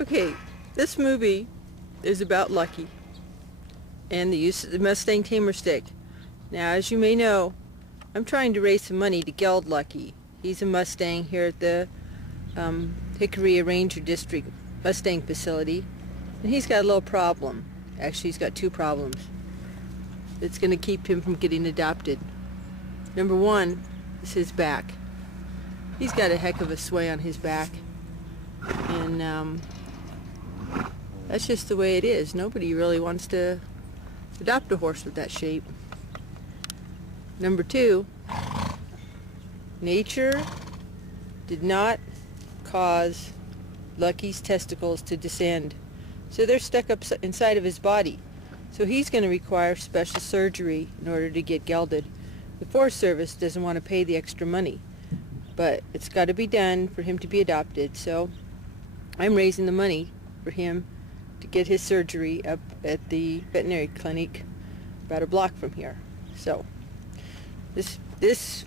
Okay, this movie is about Lucky and the use of the Mustang Tamer stick. Now, as you may know, I'm trying to raise some money to geld Lucky. He's a Mustang here at the Hickory Ranger District Mustang facility, and he's got a little problem. Actually, he's got two problems. It's going to keep him from getting adopted. Number one is his back. He's got a heck of a sway on his back, and that's just the way it is. Nobody really wants to adopt a horse with that shape. Number two, nature did not cause Lucky's testicles to descend, so they're stuck up inside of his body. So he's going to require special surgery in order to get gelded. The Forest Service doesn't want to pay the extra money, but it's got to be done for him to be adopted. So I'm raising the money for him to get his surgery up at the veterinary clinic about a block from here. So this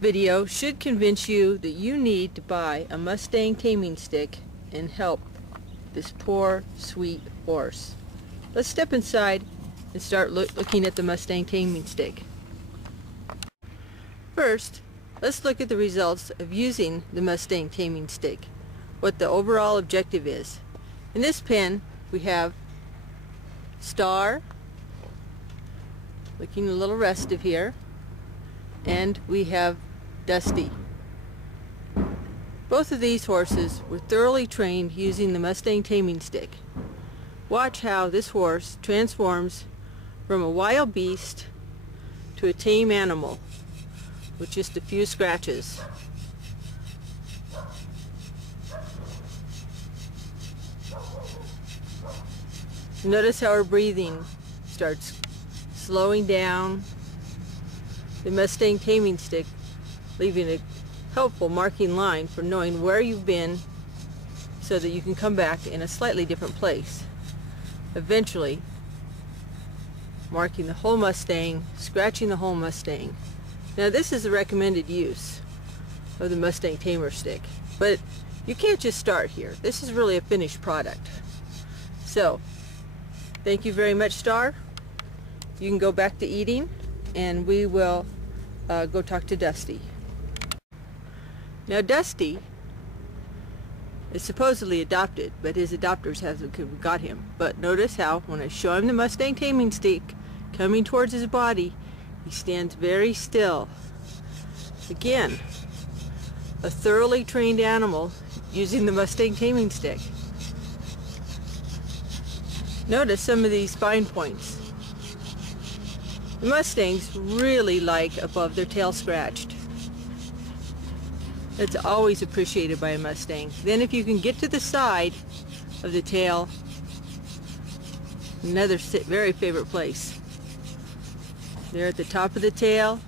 video should convince you that you need to buy a Mustang taming stick and help this poor, sweet horse. Let's step inside and start looking at the Mustang taming stick. First, let's look at the results of using the Mustang taming stick, what the overall objective is. In this pen, we have Star, looking a little restive here, and we have Dusty. Both of these horses were thoroughly trained using the Mustang taming stick. Watch how this horse transforms from a wild beast to a tame animal with just a few scratches. Notice how her breathing starts slowing down. The Mustang taming stick leaving a helpful marking line for knowing where you've been so that you can come back in a slightly different place. Eventually, marking the whole Mustang, scratching the whole Mustang. Now, this is the recommended use of the Mustang Tamer stick, but you can't just start here. This is really a finished product. So, thank you very much, Star. You can go back to eating, and we will go talk to Dusty. Now, Dusty is supposedly adopted, but his adopters haven't got him. But notice how, when I show him the Mustang taming stick coming towards his body, he stands very still. Again, a thoroughly trained animal using the Mustang taming stick. Notice some of these spine points. The Mustangs really like above their tail scratched. That's always appreciated by a Mustang. Then if you can get to the side of the tail, another very favorite place. There at the top of the tail,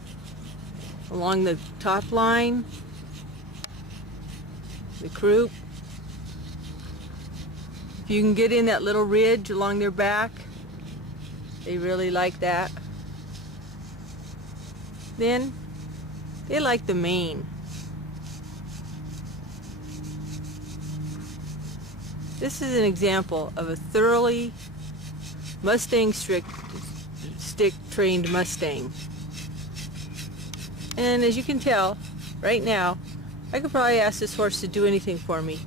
along the top line, the croup. If you can get in that little ridge along their back, they really like that. Then they like the mane. This is an example of a thoroughly Mustang stick trained Mustang. And as you can tell, right now, I could probably ask this horse to do anything for me,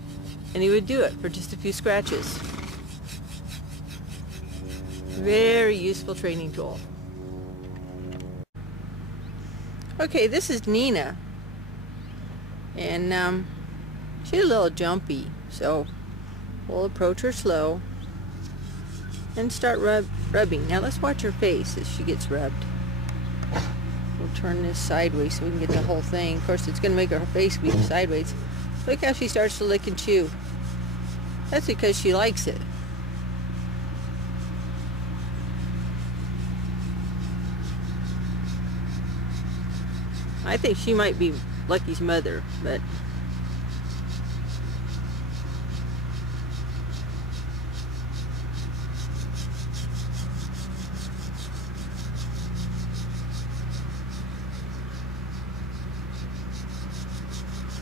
and he would do it for just a few scratches. Very useful training tool. Okay, this is Nina, and she's a little jumpy, so we'll approach her slow and start rubbing. Now let's watch her face as she gets rubbed. We'll turn this sideways so we can get the whole thing. Of course, it's going to make her face be sideways. Look how she starts to lick and chew. That's because she likes it. I think she might be Lucky's mother, but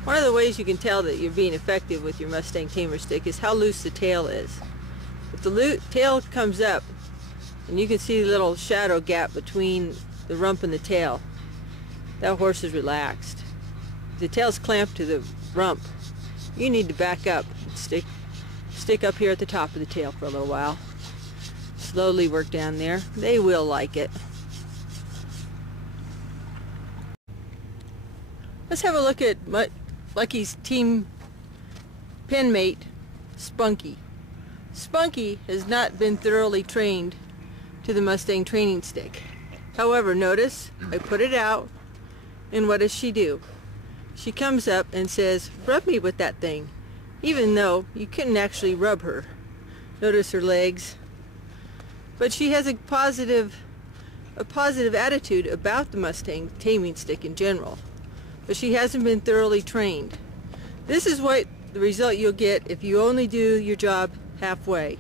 One of the ways you can tell that you're being effective with your Mustang Tamer stick is how loose the tail is. If the tail comes up, and you can see the little shadow gap between the rump and the tail, that horse is relaxed. If the tail's clamped to the rump, you need to back up and stick up here at the top of the tail for a little while. Slowly work down there. They will like it. Let's have a look at Lucky's team pen mate, Spunky. Spunky has not been thoroughly trained to the Mustang training stick. However, notice I put it out, and what does she do? She comes up and says, "Rub me with that thing," even though you couldn't actually rub her. Notice her legs. But she has a positive attitude about the Mustang taming stick in general. But she hasn't been thoroughly trained. This is what the result you'll get if you only do your job halfway.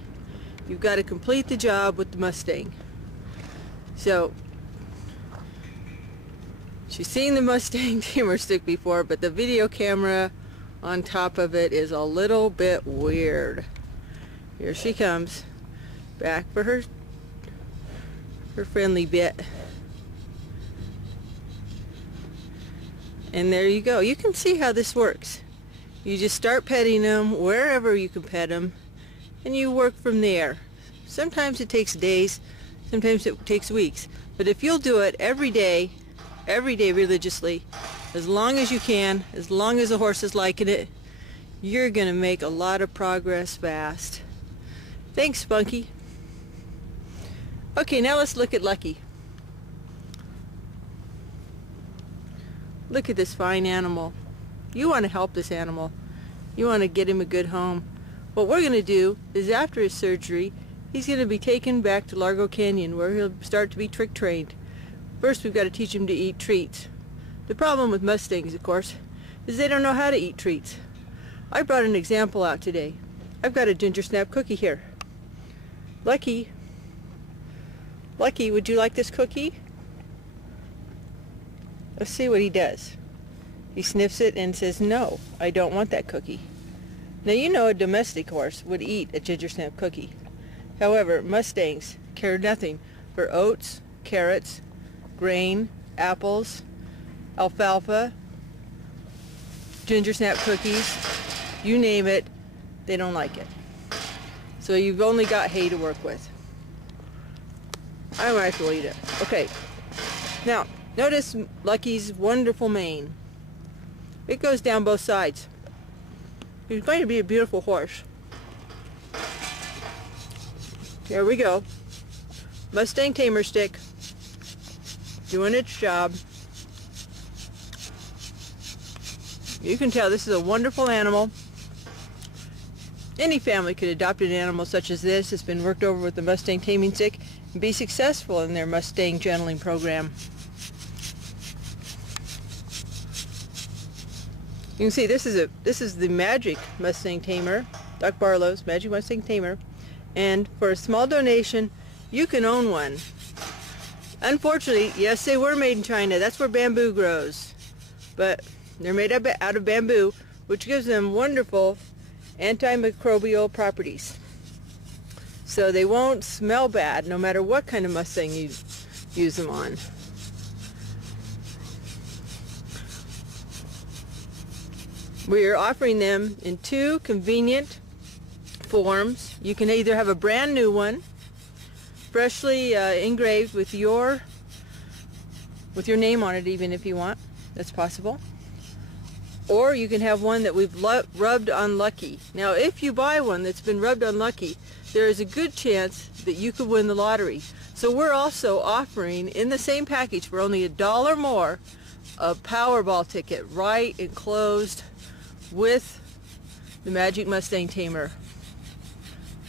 You've got to complete the job with the Mustang. So, she's seen the Mustang Tamer stick before, but the video camera on top of it is a little bit weird. Here she comes, back for her friendly bit. And there you go. You can see how this works. You just start petting them wherever you can pet them, and you work from there. Sometimes it takes days, sometimes it takes weeks. But if you'll do it every day religiously, as long as you can, as long as the horse is liking it, you're going to make a lot of progress fast. Thanks, Spunky. Okay, now let's look at Lucky. Look at this fine animal. You want to help this animal. You want to get him a good home. What we're going to do is, after his surgery, he's going to be taken back to Largo Canyon, where he'll start to be trick trained. First, we've got to teach him to eat treats. The problem with Mustangs, of course, is they don't know how to eat treats. I brought an example out today. I've got a ginger snap cookie here. Lucky, would you like this cookie? Let's see what he does. He sniffs it and says, "No, I don't want that cookie." Now, you know a domestic horse would eat a ginger snap cookie. However, Mustangs care nothing for oats, carrots, grain, apples, alfalfa, ginger snap cookies, you name it, they don't like it. So you've only got hay to work with. I might as well eat it. Okay, now notice Lucky's wonderful mane. It goes down both sides. He's going to be a beautiful horse. Here we go. Mustang Tamer stick, doing its job. You can tell this is a wonderful animal. Any family could adopt an animal such as this that's been worked over with the Mustang taming stick and be successful in their Mustang gentling program. You can see this is the Magic Mustang Tamer, Doc Barlow's Magic Mustang Tamer, and for a small donation you can own one. Unfortunately, yes, they were made in China. That's where bamboo grows, but they're made out of bamboo, which gives them wonderful antimicrobial properties. So they won't smell bad no matter what kind of Mustang you use them on. We are offering them in two convenient forms. You can either have a brand new one, freshly engraved with your name on it, even if you want. That's possible. Or you can have one that we've rubbed on Lucky. Now, if you buy one that's been rubbed on Lucky, there is a good chance that you could win the lottery. So we're also offering, in the same package for only $1 more, a Powerball ticket right enclosed with the Magic Mustang Tamer.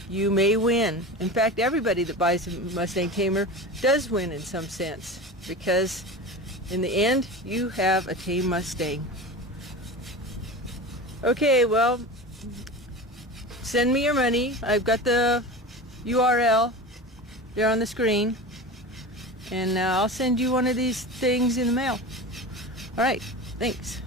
You may win. In fact, everybody that buys a Mustang Tamer does win in some sense, because in the end, you have a tame Mustang. Okay, well, send me your money. I've got the URL there on the screen, and I'll send you one of these things in the mail. All right, thanks.